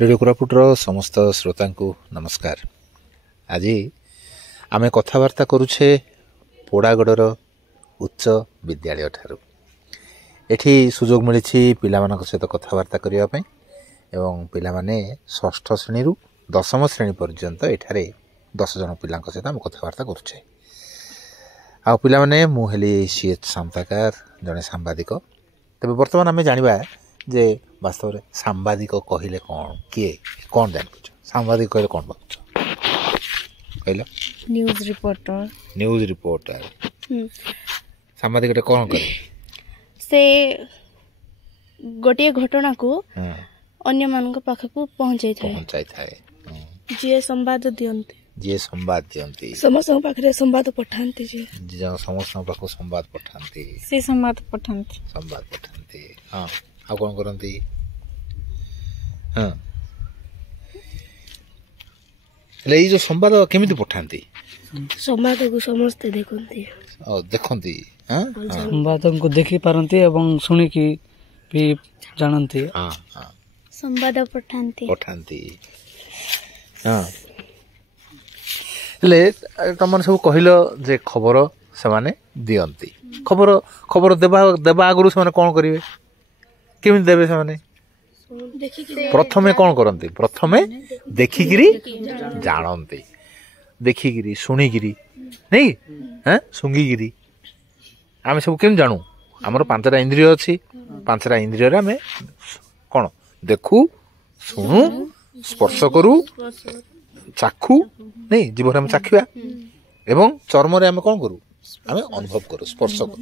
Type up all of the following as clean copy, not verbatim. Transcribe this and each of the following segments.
Radio कोरापुटर समस्त श्रोता को नमस्कार। आज आमे कथबार्ता करुछे पोड़ागढ़र उच्च विद्यालय ठारू। एठी सुजोग मिली पिला सहित कथबार्ता करने एवं पिला माने षष्ठ श्रेणी रु दशम श्रेणी पर्यंत एठारे 10 जन पिला सहित आम कथबार्ता करुछे। आ पिला माने मु हेली सीएच सामताकार जने सांबादिक। तबे वर्तमान आमे जानिबा जे वास्तव में सांबादिक कहले कौन किए कौन जान सांबादिक कहले कौन भाव कहला न्यूज रिपोर्टर सांबादिक कौन करे से गोटे घटना को अन्य मानक पाखकु पहुंचाई थाए जे संवाद दियंती समस्त पाखरे संवाद पठांती जे समस्त पाखु संवाद पठांती से संवाद पठांती हां आ कौन करती हाँ जो संवाद केमिति पठांती संवाद को समस्त देखंती संवाद को देखि पारंती एवं सुनी की भी जानंती हां हां संवाद पठांती हां ले तमन सब कहिलो जे खबर से माने दियंती खबर देबा आगुरु से माने कोन करिवे केमिति देबे से माने प्रथमे कौन करती प्रथमे देखिकी जानती देखिकी शुणिकी नहीं हाँ शुंगिकी आम सब केम जानू आमर 5टा इंद्रिय अच्छी 5टा इंद्रिय आम कौन देखु शुणु स्पर्श करू चाखू नहीं जीवन आम चाखा एवं चर्म आम कौन करू आम अनुभव करू स्पर्श करू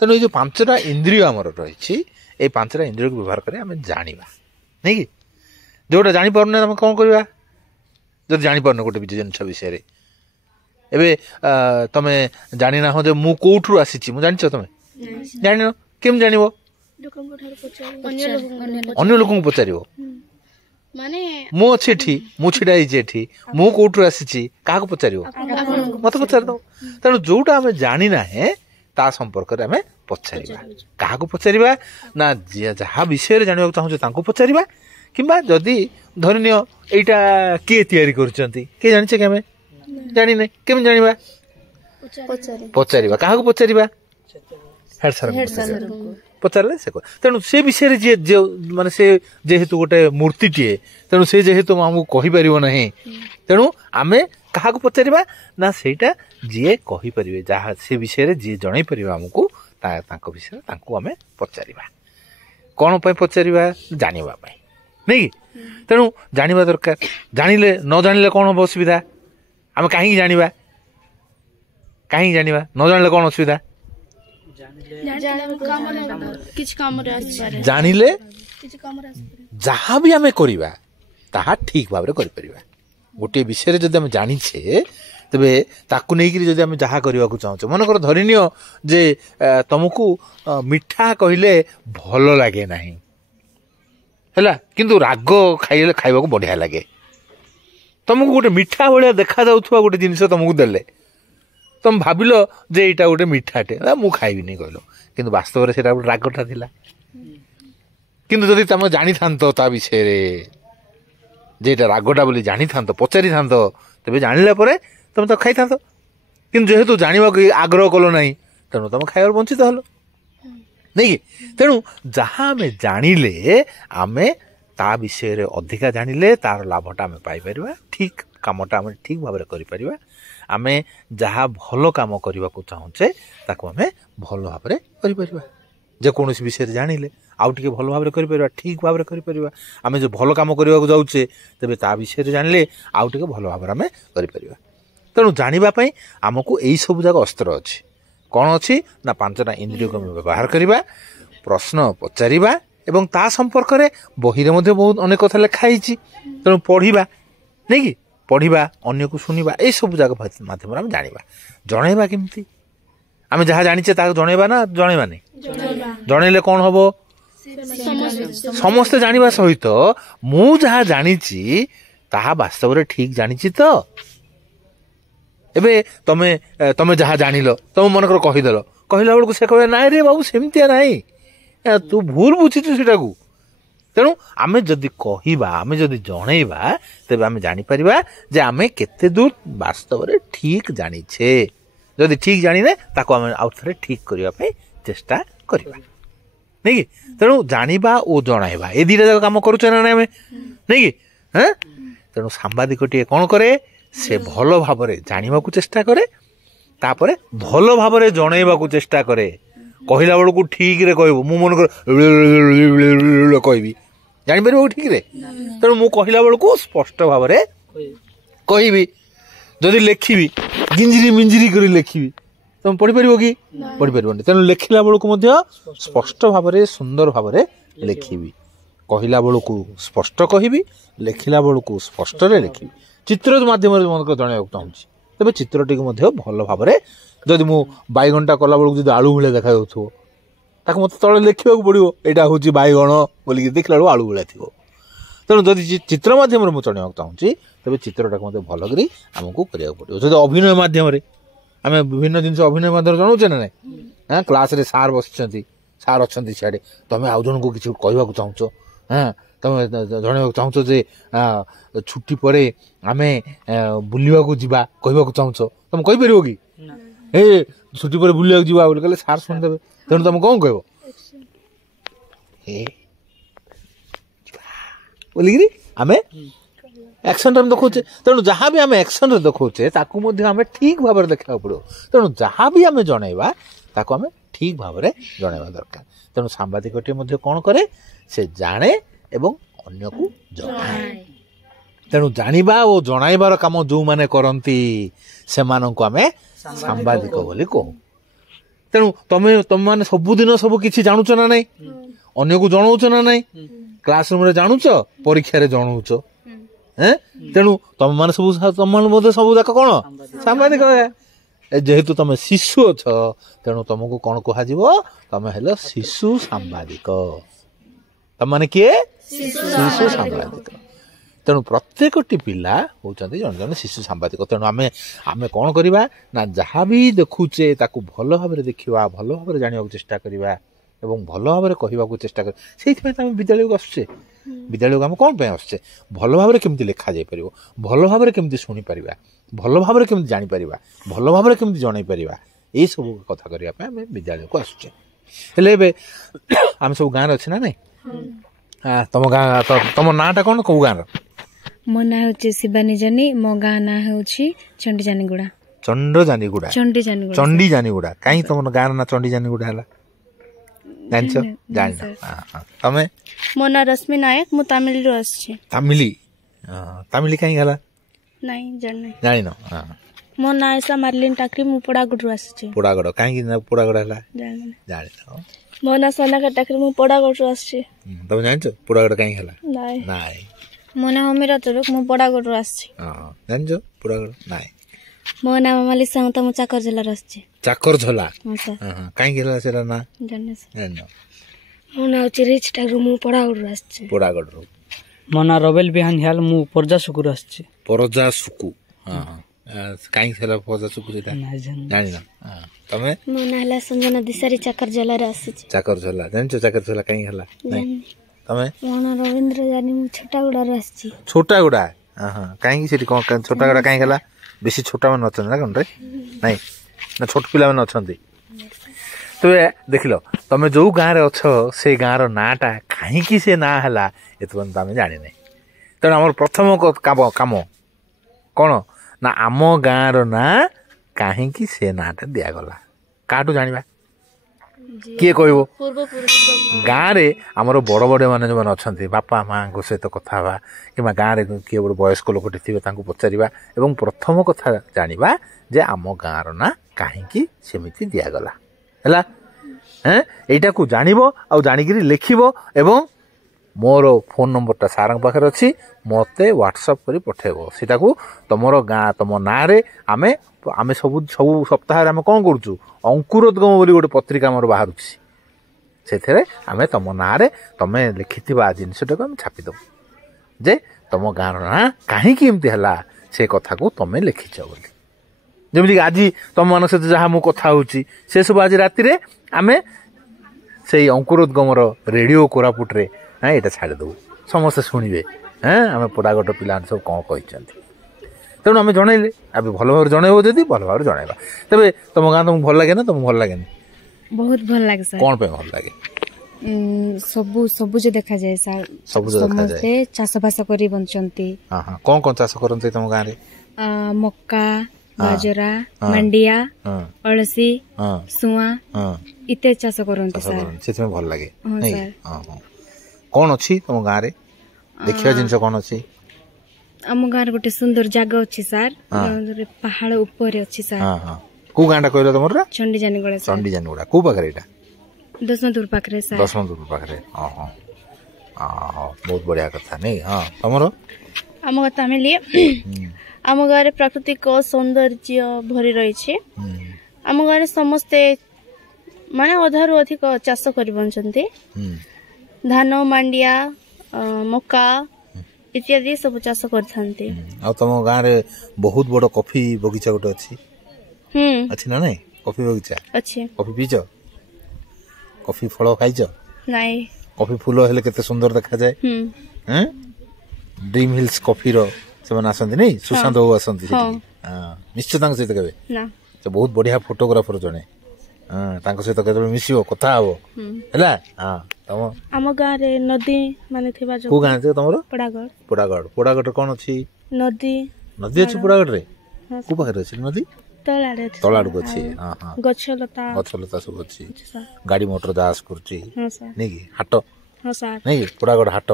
तेणु ये 5टा इंद्रिय आमर रही ये 5टा इंद्रिय को व्यवहार करें आम जाना नहीं कि जोटा जापर आम कौन करवा जब जापर गोटे जिन विषय एवं तुम जाना हो जो मु कौठू आसी जान तुम जान केम जान अन्य लोक पचार मु अच्छी मु छिड़ा मु कौठू आसी क्या पचार मत पचार दो तेणु जोटा आम जाना है ता संपर्क में आम पचार क्या पचार ना जहाँ विषय जानवा चाहूँ तांको पचार किंबा जदि धरनीय एटा किए तैयारी करछंती के जानिछे के हमें जानि नै केम जानिबा पचारिबा काहा को पचारिबा हेड सर पचारले से तेणु से विषय जे माने से जेहेतु गोटे मूर्ति टीए तेणु से जेहेतु हमको कहि परिबो नहीं तेणु आमे काहा को पचारिबा ना सेटा जे कहि परिबे जहाँ से विषय जे जणै परिबा हमको ताको विषय ताको आमे पचारिबा कोन पय पचारिबा जानिबा पय नहीं तेणु जानिबा दरकार जानिले न जानिले कोन हो असुविधा आमे काहे जानिबा न जानिले कोन असुविधा जानिले जहाँ भी आमे करिबा ताहा ठीक भाव रे करि परिबा गोटे विषय जदि आमे जानिछे तबे ताकू नहीं कि जदि आमे जहाँ करबा को चाहछो मन कर धरिनियो जे तुमको मिठा कहिले भलो लागे नहीं है किंतु राग खाइबा को बढ़िया लगे तुमको गोटे मिठा भाया देखा जाउथुवा गोटे जिनिस तुमको देले तुम भाविल जे एटा गोटे मिठाटे मु खाइबिनी कहलो किंतु वास्तव में सेटा गोटे रागटा थिला किंतु जदि तुम जानी थांतो ता विषय रे जे एटा रागटा बोली जानी थांतो पचारि थांतो तबे जानिला परे तुम तो खाई थांतो किंतु जेहेतु जानिबा को आग्रह कलो नहीं तेणु तुम खाइबार वंचित हलो नहीं तेणु जहाँ आम जानिले आमे ता विषय रे अधिका जानिले तार लाभटा आम पाइपर ठीक कामटा आम ठीक भाव में करें आमे जहाँ भल काम करने को चाहूचे ताको आमे भल भाव में करें जेकोसी विषय जानिले आउ टे भल भाव में करें ठीक भाव में करें आमे जो भल काम करने को जाऊे तेरे ता विषय जानिले आउ टे भल भाव में करें तेणु जानापी आमको यही सब जाक अस्त्र अच्छी कौन अच्छी ना 5टा इंद्रिय को व्यवहार करवा प्रश्न पचारिबा एवं ता संपर्क में बही रे बहुत अनेक कथा लिखाई तेणु पढ़ा नहीं कि पढ़ा अन्य को शुणा ये सब जगह मध्यम आम जाना जनइबा केमती आम जहाँ जाचे जनइबा ना जनइबा नहीं जनइले कौन हम समस्ते जाना सहित मु जहाँ जानी ताहा वास्तव में ठीक जानी तो एबे तमे जहाँ जानिल तुम मनकर कहीदेल कहला बेलू से कहे ना रे बाबू सेमतिया नाई तू भूल बुझीचु सेटा को ତେଣୁ ଆମେ ଯଦି କହିବା, ଆମେ ଯଦି ଜଣେଇବା, ତେବେ ଆମେ ଜାଣିପାରିବା ଯେ ଆମେ କେତେ ଦୂର ବାସ୍ତବରେ ଠିକ ଜାଣିଛେ। ଯଦି ଠିକ ଜାଣିନେ ତାକୁ ଆମେ ଆଉ ଥରେ ଠିକ କରିବା ପାଇଁ ଚେଷ୍ଟା କରିବା, ନାଇଁ କି? ତେଣୁ ଜାଣିବା ଓ ଜଣାଇବା ଏ ଦିଟା ଯାକ କାମ କରୁଛେ ନା ଆମେ, ନାଇଁ କି? ତେଣୁ ସାମ୍ବାଦିକଟିଏ କ'ଣ କରେ? ସେ ଭଲ ଭାବରେ ଜାଣିବାକୁ ଚେଷ୍ଟା କରେ, ତାପରେ ଭଲ ଭାବରେ ଜଣେଇବାକୁ ଚେଷ୍ଟା କରେ। କହିଲା ବେଳକୁ ଠିକରେ କହିବ। ମୁଁ ମନେକର କହିବି, ଜାଣିପାରିବ ଠିକରେ? ତେଣୁ ମୁଁ କହିଲା ବେଳକୁ ସ୍ପଷ୍ଟ ଭାବରେ କହିବି। ଯଦି ଲେଖିବି ଗିଞ୍ଜିରି ମିଞ୍ଜିରି କରି ଲେଖିବି, ତମେ ପଢିପାରିବ କି? ପଢିପାରିବନି। ତେଣୁ ଲେଖିଲା ବେଳକୁ ମଧ୍ୟ ସ୍ପଷ୍ଟ ଭାବରେ ସୁନ୍ଦର ଭାବରେ ଲେଖିବି। କହିଲା ବେଳକୁ ସ୍ପଷ୍ଟ କହିବି, ଲେଖିଲା ବେଳକୁ ସ୍ପଷ୍ଟରେ ଲେଖିବି। ଚିତ୍ର ମାଧ୍ୟମରେ ମନେକର ଜଣାଇବାକୁ ଚାହୁଁଛି, ତେବେ ଚିତ୍ରଟିକୁ ମଧ୍ୟ ଭଲ ଭାବରେ, ଯଦି ମୁଁ ବାଇଗଣଟା କଲା ବେଳକୁ ଯଦି ଆଳୁ ଭଳିଆ ଦେଖାଯାଉଥିବ, ତାକୁ ମୋତେ ତଳେ ଲେଖିବାକୁ ପଡ଼ିବ ଏଇଟା ହେଉଛି ବାଇଗଣ ବୋଲିକି, ଦେଖିଲା ବେଳକୁ ଆଳୁ ଭଳିଆ ଥିବ। ତେଣୁ ଯଦି ଚିତ୍ର ମାଧ୍ୟମରେ ମୁଁ ଜଣାଇବାକୁ ଚାହୁଁଛି, ତେବେ ଚିତ୍ରଟାକୁ ମଧ୍ୟ ଭଲ କରି ଆମକୁ କରିବାକୁ ପଡ଼ିବ। ଯଦି ଅଭିନୟ ମାଧ୍ୟମରେ, ଆମେ ବିଭିନ୍ନ ଜିନିଷ ଅଭିନୟ ମାଧ୍ୟମରେ ଜଣାଉଛେ ନା ନାଇଁ? କ୍ଲାସରେ ସାର୍ ବସିଛନ୍ତି, ସାର୍ ଅଛନ୍ତି ସିଆଡ଼େ, ତମେ ଆଉ ଜଣଙ୍କୁ କିଛି କହିବାକୁ ଚାହୁଁଛ, ତମେ ଜଣାଇବାକୁ ଚାହୁଁଛ ଯେ ଛୁଟି ପରେ ଆମେ ବୁଲିବାକୁ ଯିବା, କହିବାକୁ ଚାହୁଁଛ, ତମେ କହିପାରିବ କି? ଛୁଟି ପରେ ବୁଲିବାକୁ ଯିବା ବୋଲି କହିଲେ ସାର୍ ଶୁଣିଦେବେ। ତେଣୁ ତମେ କ'ଣ କହିବ? ବୋଲିକିରି ଆମେ ଆକ୍ସନରେ ଆମେ ଦେଖାଉଛେ। ତେଣୁ ଯାହା ବି ଆମେ ଆକ୍ସନରେ ଦେଖାଉଛେ ତାକୁ ମଧ୍ୟ ଆମେ ଠିକ ଭାବରେ ଦେଖିବାକୁ ପଡ଼ିବ। ତେଣୁ ଯାହା ବି ଆମେ ଜଣେଇବା ତାକୁ ଆମେ ଠିକ ଭାବରେ ଜଣେଇବା ଦରକାର। ତେଣୁ ସାମ୍ବାଦିକଟିଏ ମଧ୍ୟ କ'ଣ କରେ? ସେ ଜାଣେ ଏବଂ ଅନ୍ୟକୁ ଜଣାଏ। ତେଣୁ ଜାଣିବା ଓ ଜଣାଇବାର କାମ ଯେଉଁମାନେ କରନ୍ତି ସେମାନଙ୍କୁ ଆମେ ସାମ୍ବାଦିକ ବୋଲି କହୁ। ତେଣୁ ତମେମାନେ ସବୁଦିନ ସବୁ କିଛି ଜାଣୁଛ ନା ନାଇଁ? ଅନ୍ୟକୁ ଜଣାଉଛ ନା ନାଇଁ? କ୍ଲାସ ରୁମରେ ଜାଣୁଛ, ପରୀକ୍ଷାରେ ଜଣାଉଛ। ତେଣୁ ତମମାନେ ମଧ୍ୟ ସବୁ ଯାକ କ'ଣ? ସାମ୍ବାଦିକ। ଯେହେତୁ ତମେ ଶିଶୁ ଅଛ, ତେଣୁ ତମକୁ କ'ଣ କୁହାଯିବ? ତମେ ହେଲ ଶିଶୁ ସାମ୍ବାଦିକ। ତମମାନେ କିଏ? ଶିଶୁ ସାମ୍ବାଦିକ। ତେଣୁ ପ୍ରତ୍ୟେକଟି ପିଲା ହେଉଛନ୍ତି ଜଣେ ଜଣେ ଶିଶୁ ସାମ୍ବାଦିକ। ତେଣୁ ଆମେ କ'ଣ କରିବା ନା, ଯାହା ବି ଦେଖୁଛେ ତାକୁ ଭଲ ଭାବରେ ଦେଖିବା, ଭଲ ଭାବରେ ଜାଣିବାକୁ ଚେଷ୍ଟା କରିବା ଏବଂ ଭଲ ଭାବରେ କହିବାକୁ ଚେଷ୍ଟା କରିବା। ସେଇଥିପାଇଁ ତ ଆମେ ବିଦ୍ୟାଳୟକୁ ଆସୁଛେ। ବିଦ୍ୟାଳୟକୁ ଆମେ କ'ଣ ପାଇଁ ଆସୁଛେ? ଭଲ ଭାବରେ କେମିତି ଲେଖାଯାଇପାରିବ, ଭଲ ଭାବରେ କେମିତି ଶୁଣିପାରିବା, ଭଲ ଭାବରେ କେମିତି ଜାଣିପାରିବା, ଭଲ ଭାବରେ କେମିତି ଜଣାଇ ପାରିବା, ଏଇସବୁ କଥା କରିବା ପାଇଁ ଆମେ ବିଦ୍ୟାଳୟକୁ ଆସୁଛେ। ହେଲେ ଏବେ ଆମେ ସବୁ ଗାଁରେ ଅଛେ ନା ନାଇଁ? ତମ ଗାଁ, ତମ ନାଁଟା କ'ଣ? କୋଉ ଗାଁର? ମୋ ନାଁ ହେଉଛି ଶିବାନୀ ଜାନି। ମୋ ଗାଁ ନାଁ ହେଉଛି ଚଣ୍ଡିଜାନିଗୁଡ଼ା। ଚଣ୍ଡଜାନିଗୁଡ଼ା। ଚଣ୍ଡିଜାନିଗୁଡ଼ା। କାହିଁ ତମ ଗାଁର ନାଁ ଚଣ୍ଡିଜାନିଗୁଡ଼ା ହେଲା ଜାଣିଛ? ଜାଣିନ? ତମେ? ମୋ ନାଁ ରଶ୍ମି ନାୟକ। ମୁଁ ତାମିଲରୁ ଆସିଛି। ତାମିଲି କାହିଁ ହେଲା? ନାଇଁ ଜାଣିନାହିଁ। ଜାଣିନ? ମୋ ନାଁ ଏସା ମାର୍ଲିନ ଟାକ୍ରି। ମୁଁ ପୋଡ଼ାଗଡ଼ରୁ ଆସିଛି। ପୋଡ଼ାଗଡ଼ କାହିଁକି ପୋଡ଼ାଗଡ଼ ହେଲା? ଜାଣିନ? ମୋ ନାଁ ସୋନାକା ଟାକ୍ରି। ମୁଁ ପୋଡ଼ାଗଡ଼ରୁ ଆସିଛି। ତମେ ଜାଣିଛ ପୋଡ଼ାଗଡ଼ କାହିଁକି ହେଲା? ନାଇଁ। ମୋ ନାଁ ଅମିରା ତରୁକ। ମୁଁ ପୋଡ଼ାଗଡ଼ରୁ ଆସିଛି। ଜାଣିଛ ପୋଡ଼ାଗଡ଼? ନାଇଁ। ମୋ ନାଁ ମାମାଲି ସାହୁତା। ମୁଁ ଚାକର ଜିଲ୍ଲାରୁ ଆସିଛି। ଚାକର ଝୋଲା? କାହିଁକି ହେଲା ସେଟା ନା? ଜାଣିନ? ମୋ ନାଁ ହେଉଛି ରିଚ୍ ଟାକ୍ରି। ମୁଁ ପୋଡ଼ାଗଡ଼ରୁ ଆସିଛି। ପୋଡ଼ାଗଡ଼ରୁ। ମୋ ନାଁ ରବେଲ ବିହାନ ହିଆଲ। ମୁଁ ପରଜାସୁକୁରୁ ଆସିଛି। ପରଜାସୁକୁ? କାହିଁକି ହେଲା ପରଜାସୁକୁ ସେଟା? ଜାଣିନ? ତମେ? ମୋ ନାଁ ହେଲା ସଞ୍ଜନା ଦିଶାରୀ। ଚାକର ଝୋଲାରେ ଆସିଛି। ଚାକର ଝୋଲା। ଜାଣିଛ ଚାକର ଝୋଲା କାହିଁକି ହେଲା? ତମେ? ମୋ ନାଁ ରବୀନ୍ଦ୍ର ଜାନି। ମୁଁ ଛୋଟାଗୁଡ଼ାରୁ ଆସିଛି। ଛୋଟାଗୁଡ଼ା? କାହିଁକି ସେଠି କ'ଣ ଛୋଟାଗୁଡ଼ା କାହିଁକି ହେଲା? ବେଶୀ ଛୋଟାମାନେ ଅଛନ୍ତି ନା କ'ଣରେ? ନାଇଁ ନା ଛୋଟ ପିଲାମାନେ ଅଛନ୍ତି? ତେବେ ଦେଖିଲ, ତମେ ଯୋଉ ଗାଁରେ ଅଛ ସେଇ ଗାଁର ନାଁଟା କାହିଁକି ସେ ନାଁ ହେଲା ଏପର୍ଯ୍ୟନ୍ତ ଆମେ ଜାଣିନାହିଁ। ତେଣୁ ଆମର ପ୍ରଥମ କାମ କ'ଣ ନା, ଆମ ଗାଁର ନାଁ କାହିଁକି ସେ ନାଁଟା ଦିଆଗଲା, କାହାଠୁ ଜାଣିବା? କିଏ କହିବ? ଗାଁରେ ଆମର ବଡ଼ ବଡ଼ମାନେ ଯେଉଁମାନେ ଅଛନ୍ତି, ବାପା ମାଆଙ୍କ ସହିତ କଥା ହେବା, କିମ୍ବା ଗାଁରେ କିଏ ଗୋଟେ ବୟସ୍କ ଲୋକଟେ ଥିବେ ତାଙ୍କୁ ପଚାରିବା ଏବଂ ପ୍ରଥମ କଥା ଜାଣିବା ଯେ ଆମ ଗାଁର ନାଁ କାହିଁକି ସେମିତି ଦିଆଗଲା। ହେଲା? ଏଇଟାକୁ ଜାଣିବ ଆଉ ଜାଣିକିରି ଲେଖିବ ଏବଂ ମୋର ଫୋନ୍ ନମ୍ବରଟା ସାର୍ଙ୍କ ପାଖରେ ଅଛି, ମୋତେ ହ୍ୱାଟ୍ସଆପ୍ କରି ପଠାଇବ। ସେଟାକୁ ତମର ଗାଁ, ତମ ନାଁରେ ଆମେ ସବୁ ସପ୍ତାହରେ ଆମେ କ'ଣ କରୁଛୁ, ଅଙ୍କୁରୋଦ୍ଗମ ବୋଲି ଗୋଟେ ପତ୍ରିକା ଆମର ବାହାରୁଛି। ସେଥିରେ ଆମେ ତମ ନାଁରେ ତମେ ଲେଖିଥିବା ଜିନିଷଟାକୁ ଆମେ ଛାପିଦେବୁ ଯେ ତମ ଗାଁର ନାଁ କାହିଁକି ଏମିତି ହେଲା ସେ କଥାକୁ ତମେ ଲେଖିଛ ବୋଲି। ଯେମିତିକି ଆଜି ତମମାନଙ୍କ ସହିତ ଯାହା ମୁଁ କଥା ହେଉଛି ସେସବୁ ଆଜି ରାତିରେ ଆମେ ସେଇ ଅଙ୍କୁରୋଦ୍ଗମର ରେଡ଼ିଓ କୋରାପୁଟରେ हाँ यहाँ छाड़ दबू समस्ते शुणे हाँ आम पोड़ागट पिला सब कौन कही तेणु आम जनइले अब भल भाव जनइब जदि भल भाव जनइबा तेरे तुम गाँ तुमको भल लगे ना तुमको भल लगे बहुत भल लगे सर कौन पे भल लगे सबु सबुज देखा जाए सर सबुज देखा जाए चाष बास करी बंचंती हां हां कौन चाष करते तुम गाँ रे मक्का बाजरा मंडिया अलसी सुआ इत्यादि चाष करते सर से भल लगे नहीं हां हां कौन अच्छी तुम गाँ रे देखिया जिनस कौन अच्छी आम गाँव गोटे सुंदर जगह अच्छी सर पहाड़ ऊपर अच्छी सर हां हां को गाँटा कहलो तुमर चंडी जानीगुड़ा चंडी जानीगुड़ा को पाखरे एटा दशमदूर पाखरे सर दशमदूर पाखरे हां हां हां बहुत बढ़िया कथा नहीं हां तुमरो आम कथा में लिए आम गाँव प्राकृतिक सौंदर्य भरी रही छे आम गाँव समस्ते माने अधारु अधिक चाष करि बंचंती धान मांडिया मक्का इत्यादि सब चाष करथांती आ तुम गाँव रे बहुत बड़ कॉफी बगीचा गोटे अछि अच्छी ना नहीं कॉफी बगीचा अच्छे कॉफी पीच कॉफी फल खाइच नहीं कॉफी फूल हेले केते सुंदर देखा जाए हैं ड्रीम हिल्स कॉफी रो से मन आसंती नहीं सुशांत बाबू आसंती हां निश्चित तांक सहित केबे ना से बहुत बढ़िया फोटोग्राफर जने हां तांक सहित केते मिसियो कथा हबो हैला हां तम हम गाँ रे नदी माने थिबा जो को गाँ से तमरो पोड़ागढ़ पोड़ागढ़ पोड़ागढ़ कोन अछि नदी नदी अछि पोड़ागढ़ रे को पाखरे अछि नदी तलाडे तलाड को अछि हां हां गछलता सब अछि गाड़ी मोटर दास करछि हां सर नहीं की हाट हां सर नहीं पोड़ागढ़ हाट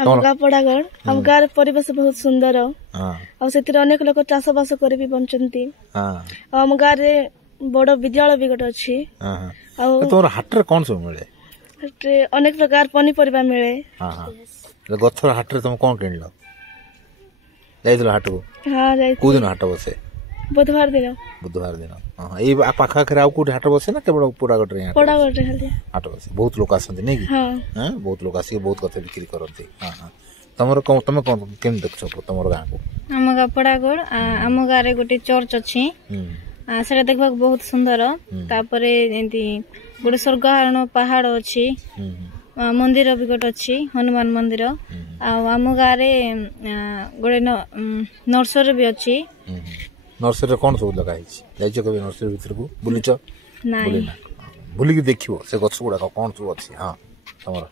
हम गाँ पोड़ागढ़ हम गाँ रे परिवेश बहुत सुंदर हां और सेतिर अनेक लोक चाष बास करि भी बंचंती हां हम गाँ रे बड़ विद्यालय भी गोटे अछि हां हां और तोर हाट रे कोन सब मिले हाट रे अनेक प्रकार पनीपरिबा मिले हां हां गथर हाट रे तुम कोन किनलो जाइलो हाट को हां जाई को दिन हाट बसे बुधवार दिन हां ए पाखा खरे आ कोठी हाट बसे ना केवल पोड़ागढ़ रे हाट बसे बहुत लोग आसंती नहीं की हां बहुत लोग आसी बहुत कथे बिक्री करंती हां हां तमरो कोन तमे कोन केन देखछो तमरो गाँ को हम गाँ पोड़ागढ़ हम गाँ रे गोटे चर्च अछि सेटा देखबा बहुत सुंदर तापरे एंती गोटे स्वर्गारोहण पहाड़ अछि मंदिर भी गोटे अछि हनुमान मंदिर आम गाँ रे गोटे नर्सरी भी अछि नर्सरी कौन सब लगा जाइछ कभी नर्सरी भीतर को बुलिच नहीं बुली की देखियो से गछ गुडा कौन सब अछि हां तमरो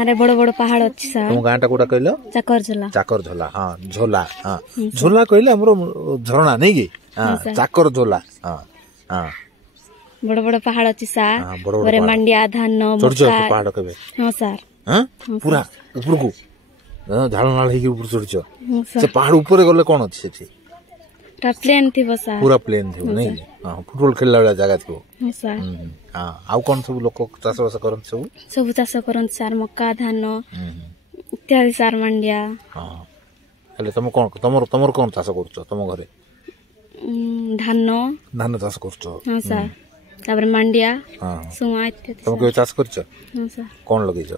अरे बड़ बड़ पहाड़ अछि सर तुम गाँटा कोडा कहलो चाकर झोला हां झोला हां झोला कहले हमरो झरना नहीं की हां चाकर झोला हां हां बड़ बड़ पहाड़ अछि सर बड़े मंडिया धान मक्का पहाड़ कहबे हां सर हां पूरा ऊपर को झाड़ नाल हे के ऊपर चढ़छ से पहाड़ ऊपर गले कोन अछि सेठी प्लेन थी बसा पूरा प्लेन थी नहीं हां फुटबॉल खेलला वाला जगह थी हां सर हां आउ कोन सब लोक चाष बास करन सब चाष करन सर मक्का धान इत्यादि सर मंडिया हां हेले तुम कोन तमर कोन चाष करछ तुम घरे धान चाष करछ हां सर तापर मंडिया हां सुआ इत्यादि तुम के चाष करछ हां सर कोन लगैछ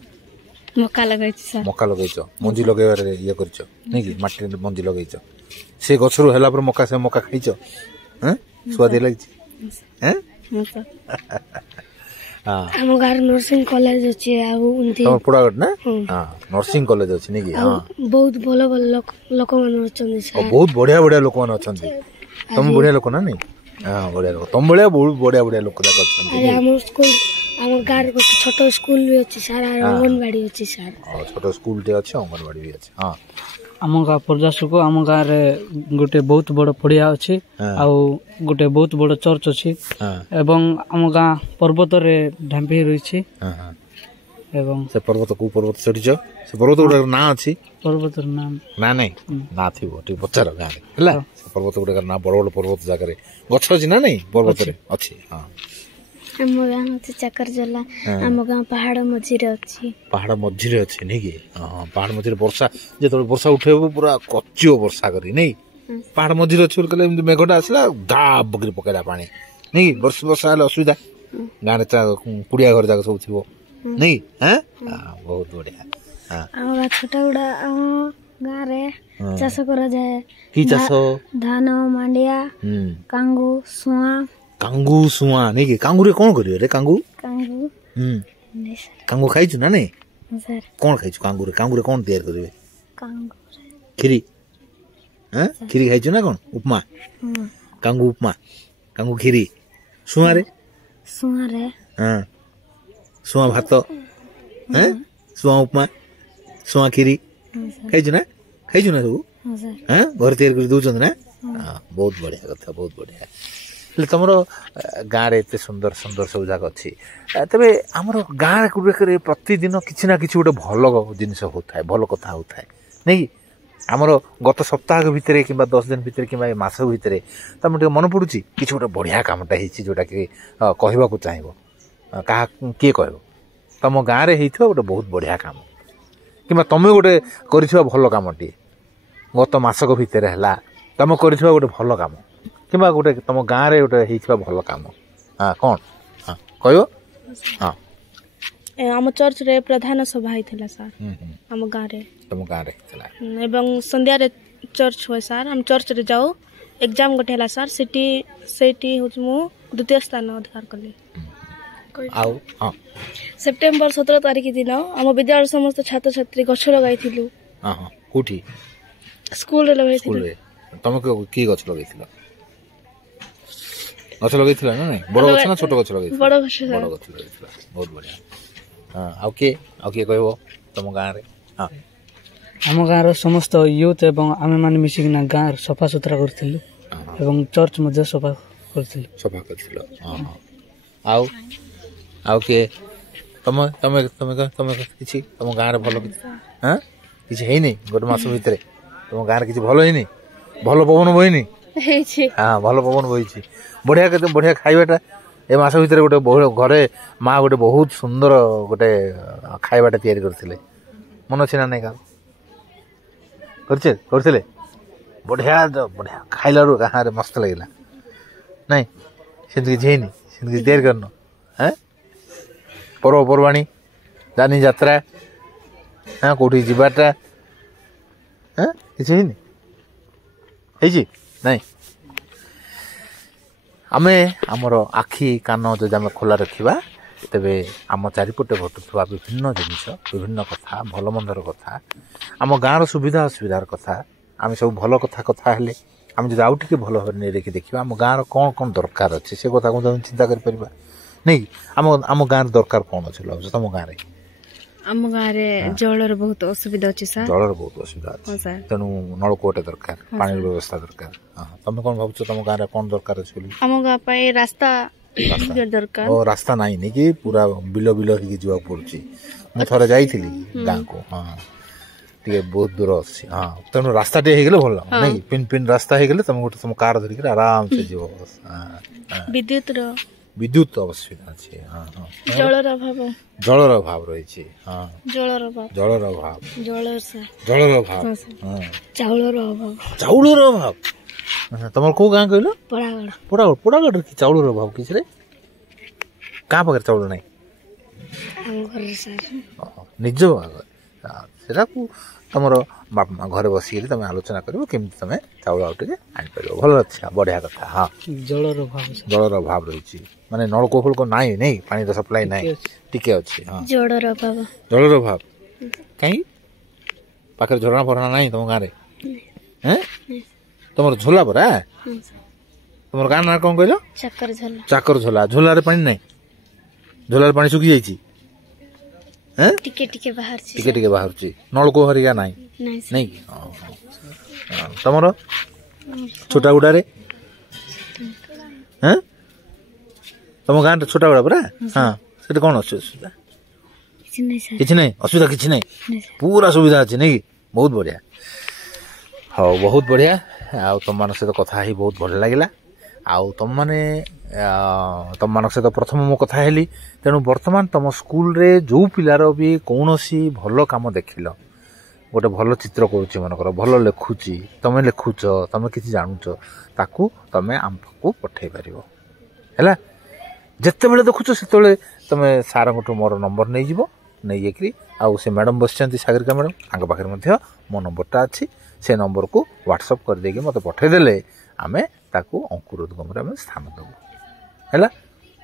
मक्का लगैछ सर मक्का लगैछ मंजी लगैबार ये करछ नहीं की माटी मंजी लगैछ से गछरु हला पर मक्का से मक्का खाइछ हैं स्वाद लागछ हैं हां सर हां हम गार नर्सिंग कॉलेज अछि आ उंती तम पोड़ागढ़ ना हां नर्सिंग कॉलेज अछि नहीं की हां बहुत भलो भलो लोक मन अछन सर बहुत बढ़िया बढ़िया लोक मन अछन तुम बढ़िया लोक ना नहीं हां बढ़िया लोक तुम बढ़िया बहुत बढ़िया बढ़िया लोक जाक अछन अरे हम स्कूल हम गार को छोटो स्कूल भी अछि सर अंगनवाड़ी अछि सर हां छोटो स्कूल ते अछि अंगनवाड़ी भी अछि हां आम गाँ प्रजासुक आम गाँव रे गोटे बहुत बड़ पड़िया अच्छी आउ गोटे बहुत बड़ चर्च अच्छी एवं आम गाँ पर्वत रे ढांपी रही एवं से पर्वत को पर्वत चढ़ीच से पर्वत गुडा ना अछि पर्वत नाम ना नहीं ना थिबो टी पचार गाँ रे हला से पर्वत गुडा ना बड़ बड़ पर्वत जागा रे गछ अछि ना नहीं पर्वत रे अछि हां हम गाँ अछि चाकर जला हम गाँ पहाड़ मझी रे अछि पहाड़ मझी रे अछि नहीं की हां पहाड़ मझी रे वर्षा जेतो वर्षा उठेबो पूरा कच्चियो वर्षा करी नहीं पहाड़ मझी रे अछि कले मेघटा आसला दाब बकरी पकेला पानी नहीं वर्षा आले असुविधा गाँ रे कुड़िया घर जागा सब थिबो नहीं हैं बहुत बढ़िया हां हम छोटा गुडा गाँ रे चाष करा जाए की चाष धान मांडिया कांगू सुआ नहीं कि कांगू रे कौन करियो रे कांगू कांगू खाइछ ना नहीं सर कौन खाइछु कांगूरे कांगूरे कौन तैयार करिवे कांगूर खीरी हां खीरी खाइछु ना कौन उपमा हां कांगू उपमा कांगू खीरी सुआरे सुहारे हां सुआ भात हैं सुआ उपमा सुआ खीरी खाइछु ना सब हां सर हां घर तैयार कर दउछन ना हां बहुत बढ़िया कथा बहुत बढ़िया हेले तमरो गाँ रे एते सुंदर सुंदर सब जाक अछि तबे हमर गाँ रे प्रतिदिन किछि ना किछि गोटे भल जिनिस होता भल कथा होता नै आमर गत सप्ताह भितर कि 10 दिन भितर कि मास भितर तुम मन पड़ुची किसी गोटे बढ़िया कामटा होती जोटा कि कहवाक चाहब क्या किए कह तुम गाँव में होता गोटे बहुत बढ़िया काम कि तुम गोटे कर भल कमटे गत मासक भितर है तुम कर गोटे भल कम कि गोटे तुम गाँव में गोटे होता भल कम हाँ कौन हाँ कह हाँ आम चर्च रे प्रधान सभा होता सर आम गाँव रे तुम गाँव में एवं संध्या रे चर्च हुए सर हम चर्च रे जाऊ एग्जाम गोटे है सर सेठी हूँ मु द्वितीय स्थान अधिकार कली सेप्टेम्बर 17 तारिख दिन आम विद्यालय समस्त छात्र छात्री गछ लगाई कोठी स्कूल रे लगाई तुम कि गछ लगे गछ लगे ना नहीं बड़ गछ ना छोट गछ लगे बड़ गछ लगे बहुत बढ़िया हाँ आउ किए कहब तुम गाँव में हाँ आम गाँव समस्त यूथ एवं आमे माने मिसिकिना गाँव सफा सुतरा करथिलु एवं चर्च मध्ये सफा करथिलु आउ आउ के तुम तुम तुम तुम किछि तुम गाँव रे भल हां किछि हेइ नै गोटे मास भितर तुम गाँव रे किछि भल हेइ नै भल पवन बहिनी हाँ भल पवन बहिछि बढ़िया केते बढ़िया खाइबाटा ए मास भितर गोटे घरे माँ गोटे बहुत सुंदर गोटे खाइबाटा तैयारी करथिले मन अछि ना नै का करथिले बढ़िया बढ़िया खाइला रो गाँव रे मस्त लागिला नहीं सेंति जेनी सेंति तैयारी करनो हैं पर्वपर्वाणी जानी यात्रा हाँ कौटी जीवाटा हाँ किसी हेनी हेजी नहीं आमे आमर आखि कान जदि आम खोला रखा तेबे आम चारिपटे घटुवा विभिन्न जिनिस विभिन्न कथा भल मंदर कथा आम गाँव सुविधा असुविधार कथा आम सब भल कथा कथा हेले आम जब आउ टे भल भाव नहीं देखा आम गाँव कौन कौन दरकार अच्छे से कथा को चिंता कर नहीं आम गाँव दरकार कौन अच्छे लगे तुम गाँव आम गाँव में जलर बहुत असुविधा अच्छे सर जलर बहुत असुविधा अच्छे तेणु नलकूटे दरकार पानी व्यवस्था दरकार तुम कौन भाव तुम गाँव कौन दरकार अच्छे आम गाँव रास्ता दरकार ओ रास्ता नहीं नहीं कि पूरा बिल बिल हो पड़ी मुझे थोड़े जाइली गाँव को हाँ टे बहुत दूर अच्छी हाँ तेणु रास्ता टे हो भल नहीं पिन पिन रास्ता हो गले तुम गोटे तुम कार धरिक आराम से जीव विद्युत असुविधा अच्छे हाँ हाँ जलर अभाव रही हाँ जलर अभाव जलर अभाव चाउलर अभाव तुम कौ गाँ कहल पड़ागढ़ पड़ागढ़ कि चाउलर अभाव किसी क्या पाखे चाउल ना निज सेटा तुम बापा घरे बसिक तुम आलोचना कर तुम चाउल आउ टे आनीपर भल अच्छा बढ़िया कथा हाँ जलर अभाव रही माने नलकूप फुलक नाई नहीं पानी तो सप्लाई नाई टिके अच्छे हाँ जलर अभाव कहीं पाखे झरना फरना नाई तुम गाँव में तुम झोला परा तुम गाँ ना कौन कहल चाकर झोला झोलार पानी नाई झोलार पानी सुखी जाइए टिके बाहर नलकूप हरिका नाई नहीं तुम छोटा गुड़ा रे तुम गाँव छोटा गुड़ा परा हाँ से कौन अच्छे असुविधा किसी नहीं असुविधा किसी नहीं पूरा सुविधा अच्छे नहीं बहुत बढ़िया हाँ बहुत बढ़िया आ तुम मान सहित कथा ही बहुत भल लगे आउ तुम माने तुम मान सहित प्रथम मो कथा हेली तेणु बर्तमान तुम स्कूल रे जो पिलार भी कौन भल कम देखिल गोटे भल चित्र करुच्ची मनकर भल लिखुची तुम लिखुच तुम किसी जानूच ताकू तुम आम पाखु पठे पार है जिते बड़े देखुच से तुम सार मोर नंबर नहीं जीव नहीं कि आउ से मैडम बस सागरिका मैडम पाखे मो नंबरटा अच्छी से नंबर को व्हाट्सअप कर देगी मत पठेदेले आमे ताकू अंकुरोद्गम स्थान देबू है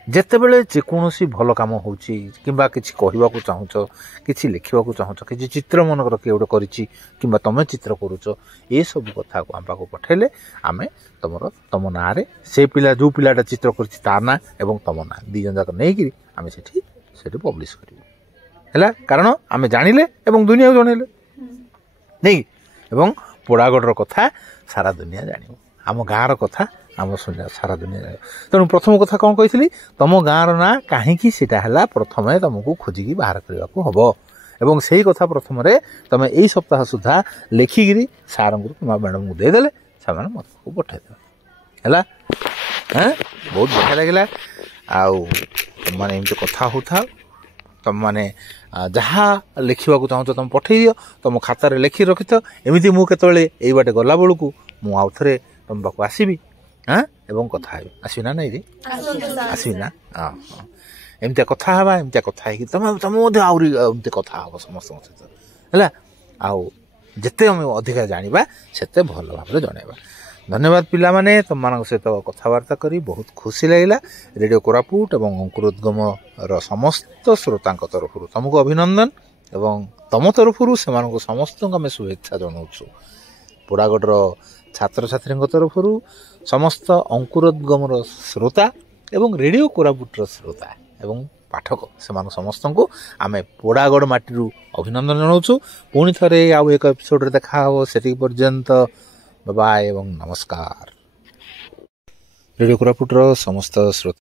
ଯେତେବେଳେ ଯେକୌଣସି ଭଲ କାମ ହେଉଛି କିମ୍ବା କିଛି କହିବାକୁ ଚାହୁଁଛ କିଛି ଲେଖିବାକୁ ଚାହୁଁଛ କିଛି ଚିତ୍ର ମନେକର କିଏ ଗୋଟେ କରିଛି କିମ୍ବା ତମେ ଚିତ୍ର କରୁଛ ଏସବୁ କଥାକୁ ଆମ ପାଖକୁ ପଠାଇଲେ ଆମେ ତମ ନାଁରେ ସେ ପିଲା ଯେଉଁ ପିଲାଟା ଚିତ୍ର କରିଛି ତା ନାଁ ଏବଂ ତମ ନାଁ ଦୁଇ ଜଣ ଯାକ ନେଇକିରି ଆମେ ସେଠି ପବ୍ଲିଶ କରିବୁ ହେଲା। କାରଣ ଆମେ ଜାଣିଲେ ଏବଂ ଦୁନିଆକୁ ଜଣେଇଲେ ନେଇ ଏବଂ ପୋଡ଼ାଗଡ଼ର କଥା ସାରା ଦୁନିଆ ଜାଣିବ, ଆମ ଗାଁର କଥା ଆମ ସାରା ଦୁନିଆ ଜାଣିବ। ତେଣୁ ପ୍ରଥମ କଥା କ'ଣ କହିଥିଲି, ତମ ଗାଁର ନାଁ କାହିଁକି ସେଇଟା ହେଲା ପ୍ରଥମେ ତମକୁ ଖୋଜିକି ବାହାର କରିବାକୁ ହବ ଏବଂ ସେଇ କଥା ପ୍ରଥମରେ ତମେ ଏଇ ସପ୍ତାହ ସୁଦ୍ଧା ଲେଖିକିରି ସାର୍ଙ୍କୁ କିମ୍ବା ମ୍ୟାଡ଼ାମଙ୍କୁ ଦେଇଦେଲେ ସେମାନେ ମୋତେ ପଠାଇଦେବେ ହେଲା। ବହୁତ ବଢ଼ିଆ ଲାଗିଲା। ଆଉ ମାନେ ଏମିତି କଥା ହେଉଥାଉ, ତମମାନେ ଯାହା ଲେଖିବାକୁ ଚାହୁଁଛ ତମେ ପଠାଇ ଦିଅ, ତମ ଖାତାରେ ଲେଖି ରଖିଥାଅ। ଏମିତି ମୁଁ କେତେବେଳେ ଏଇ ବାଟେ ଗଲାବେଳକୁ ମୁଁ ଆଉ ଥରେ ତମ ପାଖକୁ ଆସିବି ଏବଂ କଥା ହେବି। ଆସିବି ନା ନାଇଁ ରେ? ଆସିବି ନା? ହଁ ହଁ, ଏମିତିଆ କଥା ହେବା, ଏମିତିଆ କଥା ହେଇକି ତମେ ମଧ୍ୟ ଆହୁରି ଏମିତି କଥା ହବ ସମସ୍ତଙ୍କ ସହିତ ହେଲା। ଆଉ ଯେତେ ଆମେ ଅଧିକା ଜାଣିବା ସେତେ ଭଲ ଭାବରେ ଜଣାଇବା। ଧନ୍ୟବାଦ ପିଲାମାନେ, ତମମାନଙ୍କ ସହିତ କଥାବାର୍ତ୍ତା କରି ବହୁତ ଖୁସି ଲାଗିଲା। ରେଡ଼ିଓ କୋରାପୁଟ ଏବଂ ଅଙ୍କୁରୋଦ୍ଗମର ସମସ୍ତ ଶ୍ରୋତାଙ୍କ ତରଫରୁ ତମକୁ ଅଭିନନ୍ଦନ ଏବଂ ତମ ତରଫରୁ ସେମାନଙ୍କୁ ସମସ୍ତଙ୍କୁ ଆମେ ଶୁଭେଚ୍ଛା ଜଣାଉଛୁ। ପୋଡ଼ାଗଡ଼ର ଛାତ୍ରଛାତ୍ରୀଙ୍କ ତରଫରୁ ସମସ୍ତ ଅଙ୍କୁରୋଦ୍ଗମର ଶ୍ରୋତା ଏବଂ ରେଡ଼ିଓ କୋରାପୁଟର ଶ୍ରୋତା ଏବଂ ପାଠକ ସେମାନଙ୍କୁ ସମସ୍ତଙ୍କୁ ଆମେ ପୋଡ଼ାଗଡ଼ ମାଟିରୁ ଅଭିନନ୍ଦନ ଜଣାଉଛୁ। ପୁଣି ଥରେ ଆଉ ଏକ ଏପିସୋଡ଼ରେ ଦେଖା ହେବ। ସେତିକି ପର୍ଯ୍ୟନ୍ତ ବାଏ ଏବଂ ନମସ୍କାର। ରେଡ଼ିଓ କୋରାପୁଟର ସମସ୍ତ ଶ୍ରୋତା